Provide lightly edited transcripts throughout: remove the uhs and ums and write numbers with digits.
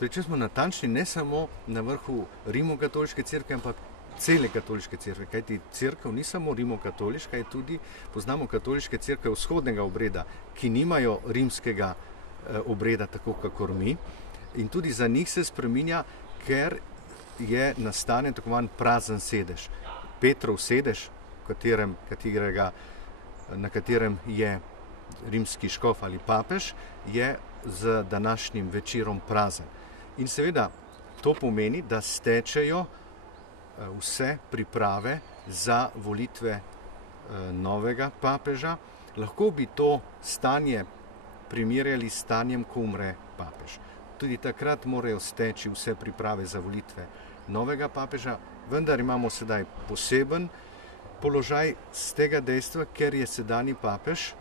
Torej, če smo natančni, ne samo na vrhu rimokatoliške cerkve, ampak cele katoliške cerkve, kajti cerkev ni samo rimokatoliška, je tudi, poznamo katoliške cerkve vzhodnega obreda, ki nimajo rimskega obreda tako kakor mi, in tudi za njih se spreminja, ker je nastane tako manj prazen sedež. Petrov sedež, na katerem je rimski škof ali papež, je z današnjim večerom prazen. In seveda to pomeni, da stečejo vse priprave za volitve novega papeža. Lahko bi to stanje primerjali s stanjem, ko umre papež. Tudi takrat morajo steči vse priprave za volitve novega papeža, vendar imamo sedaj poseben položaj z tega dejstva, ker je sedanji papež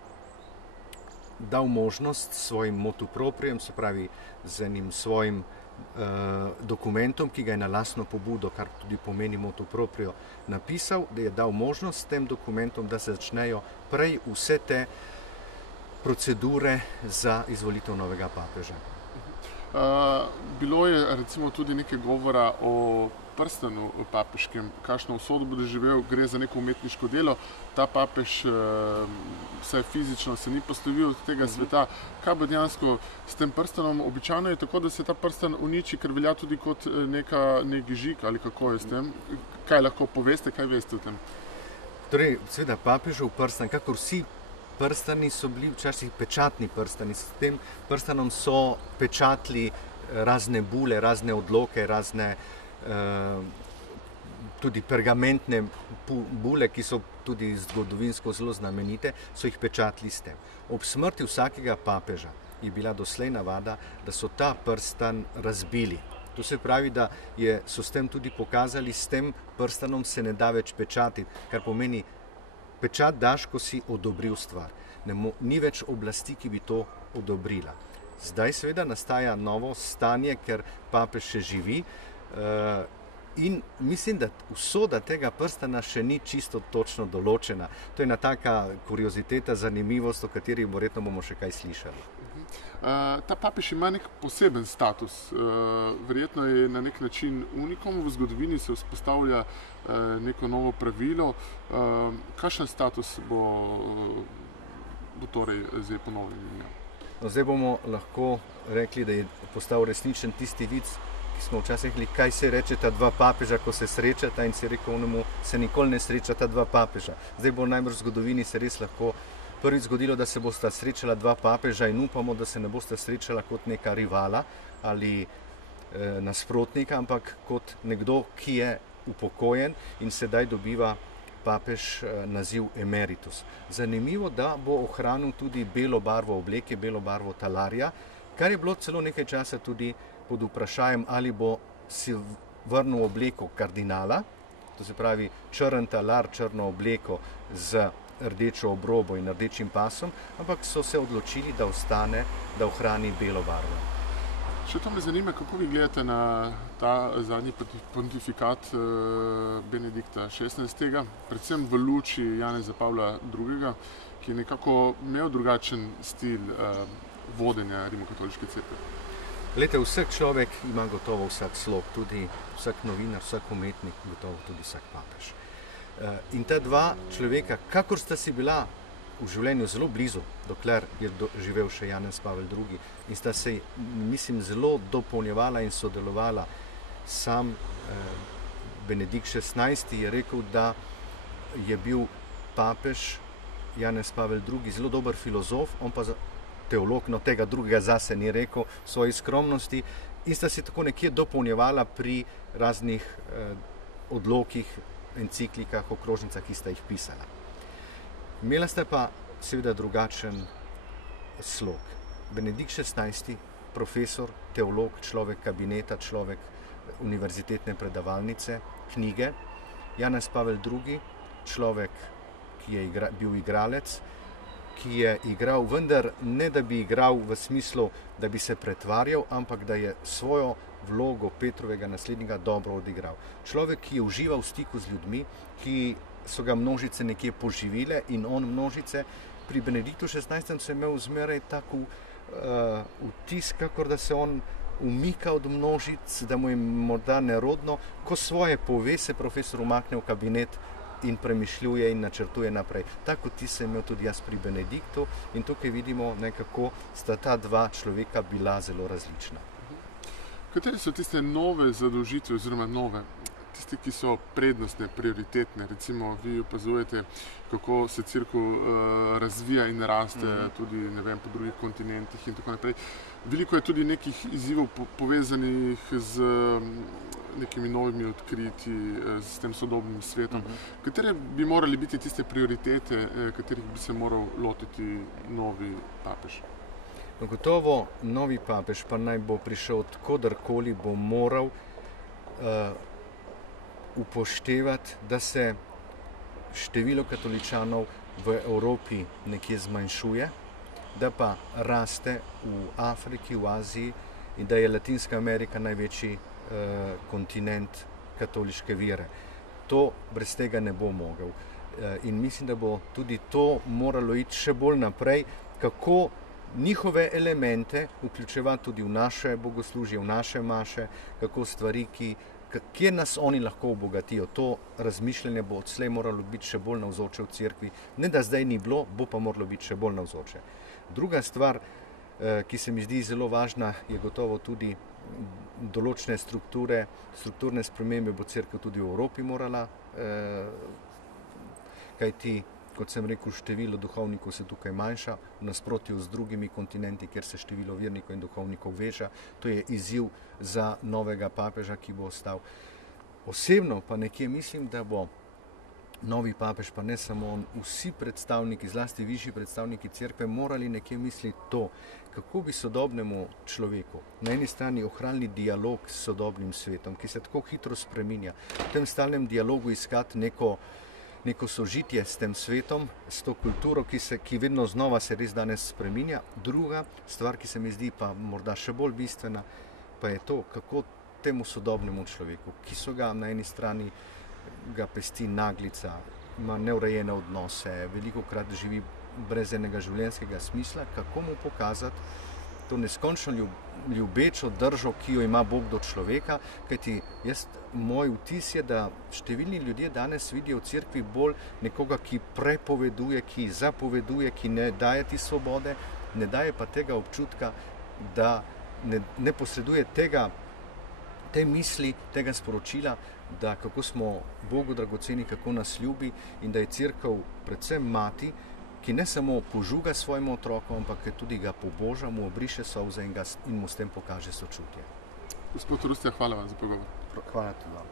dal možnost svojim motu proprijem, se pravi z enim svojim dokumentom, ki ga je na lastno pobudo, kar tudi pomeni motu proprio, napisal, da je dal možnost s tem dokumentom, da se začnejo prej vse te procedure za izvolitev novega papeža. Bilo je recimo tudi nekaj govora o prstenu papeškem, kakšno usodo bo doživel, gre za neko umetniško delo. Ta papež vsaj fizično se ni poslovil od tega sveta. Kaj bo dejansko s tem prstenom? Običajno je tako, da se ta prsten uniči, ker velja tudi kot nek žig, ali kako je s tem? Kaj lahko poveste, kaj veste o tem? Torej, seveda, papežev prsten, kakor vsi prstani so bili včasih pečatni prstani. S tem prstanom so pečatili razne bule, razne odloke, razne tudi pergamentne bule, ki so tudi zgodovinsko zelo znamenite, so jih pečatili s tem. Ob smrti vsakega papeža je bila doslej navada, da so ta prstan razbili. To se pravi, da so s tem tudi pokazali, s tem prstanom se ne da več pečatiti, kar pomeni, pečat daš, ko si odobril stvar. Ni več oblasti, ki bi to odobrila. Zdaj seveda nastaja novo stanje, ker papež še živi, in mislim, da usoda tega prstana še ni čisto točno določena. To je ena taka kurioziteta, zanimivost, o kateri verjetno bomo še kaj slišali. Ta papež ima nek poseben status. Verjetno je na nek način unikum, v zgodovini se vzpostavlja neko novo pravilo. Kakšen status bo torej zdaj ponovljen? Zdaj bomo lahko rekli, da je postal resničen tisti vic, ki smo včasih rekli, kaj se reče ta dva papeža, ko se srečata, in si rekel, onemu se nikoli ne srečata dva papeža. Zdaj bo najbrž v zgodovini se res lahko prvič zgodilo, da se bosta srečala dva papeža, in upamo, da se ne bosta srečala kot neka rivala ali nasprotnika, ampak kot nekdo, ki je upokojen in sedaj dobiva papež naziv emeritus. Zanimivo, da bo ohranil tudi belo barvo obleke, belo barvo talarja, kar je bilo celo nekaj časa tudi pod vprašajem, ali bo si vrnil obleko kardinala, to se pravi črn talar, črno obleko z rdečo obrobo in rdečim pasom, ampak so se odločili, da ostane, da ohrani belo barvo. Še to me zanima, kako vi gledate na ta zadnji pontifikat Benedikta XVI, predvsem v luči Janeza Pavla II, ki je nekako imel drugačen stil vodenja rimokatoliške cerkve. Glejte, vsak človek ima gotovo vsak slog, tudi vsak novinar, vsak umetnik, gotovo tudi vsak papež. In ta dva človeka, kakor sta si bila v življenju zelo blizu, dokler je živel še Janez Pavel II, in sta se, mislim, zelo dopolnjevala in sodelovala. Sam Benedikt XVI je rekel, da je bil papež Janez Pavel II zelo dober filozof, on pa teolog, no tega drugega zase ni rekel v svoji skromnosti, in sta se tako nekje dopolnjevala pri raznih odlokih, enciklikah, okrožnicah, ki sta jih pisala. Imela sta pa seveda drugačen slog. Benedikt XVI, profesor, teolog, človek kabineta, človek univerzitetne predavalnice, knjige. Janez Pavel II, človek, ki je bil igralec, ki je igral, vendar ne da bi igral v smislu, da bi se pretvarjal, ampak da je svojo vlogo Petrovega naslednjega dobro odigral. Človek, ki je užival v stiku z ljudmi, ki so ga množice nekje poživile in on množice. Pri Benediktu XVI sem imel zmeraj tako vtis, kakor da se on umika od množic, da mu je morda nerodno, ko svoje pove, se profesor umakne v kabinet in premišljuje in načrtuje naprej. Tako ti sem imel tudi jaz pri Benediktu in tukaj vidimo nekako sta ta dva človeka bila zelo različna. Katere so tiste nove zadolžitve oziroma nove, tiste, ki so prednostne, prioritetne? Recimo, vi opazujete, kako se cerkev razvija in raste tudi, ne vem, po drugih kontinentih in tako naprej. Veliko je tudi nekih izzivov povezanih z nekimi novimi odkritji, s tem sodobnim svetom. Katere bi morali biti tiste prioritete, katerih bi se moral lotiti novi papež? Gotovo novi papež, pa naj bo prišel od kodarkoli, bo moral upoštevati, da se število katoličanov v Evropi nekje zmanjšuje, da pa raste v Afriki, v Aziji in da je Latinska Amerika največji kontinent katoliške vere. To brez tega ne bo mogel. In mislim, da bo tudi to moralo iti še bolj naprej, kako njihove elemente vključevati tudi v naše bogoslužje, v naše maše, kako stvari, kje nas oni lahko obogatijo. To razmišljanje bo odslej moralo biti še bolj navzoče v cerkvi. Ne da zdaj ni bilo, bo pa moralo biti še bolj navzoče. Druga stvar, ki se mi zdi zelo važna, je gotovo tudi določene strukturne spremembe bo cerkev tudi v Evropi morala, kajti, kot sem rekel, število duhovnikov se tukaj manjša, v nasprotju z drugimi kontinenti, kjer se število vernikov in duhovnikov veža. To je izziv za novega papeža, ki bo ostal. Osebno pa nekje mislim, da bo novi papež, pa ne samo on, vsi predstavniki, zlasti višji predstavniki cerkve, morali nekje misliti to, kako bi sodobnemu človeku na eni strani ohranili dialog s sodobnim svetom, ki se tako hitro spreminja. V tem stalnem dialogu iskati neko sožitje s tem svetom, s to kulturo, ki vedno znova se res danes spreminja. Druga stvar, ki se mi zdi pa morda še bolj bistvena, pa je to, kako temu sodobnemu človeku, ki so ga na eni strani ga pesti naglica, ima neurejene odnose, velikokrat živi brez enega življenjskega smisla, kako mu pokazati to neskončno ljubečo držo, ki jo ima Bog do človeka, kajti moj vtis je, da številni ljudje danes vidijo v cerkvi bolj nekoga, ki prepoveduje, ki zapoveduje, ki ne daje ti svobode, ne daje pa tega občutka, da ne posreduje te misli, tega sporočila, da kako smo Bogu dragoceni, kako nas ljubi in da je cerkev predvsem mati, ki ne samo požuga svojemu otroku, ampak tudi ga poboža, mu obriše solze in mu s tem pokaže sočutje. Gospod Rustja, hvala vam za pogovor. Hvala tudi vam.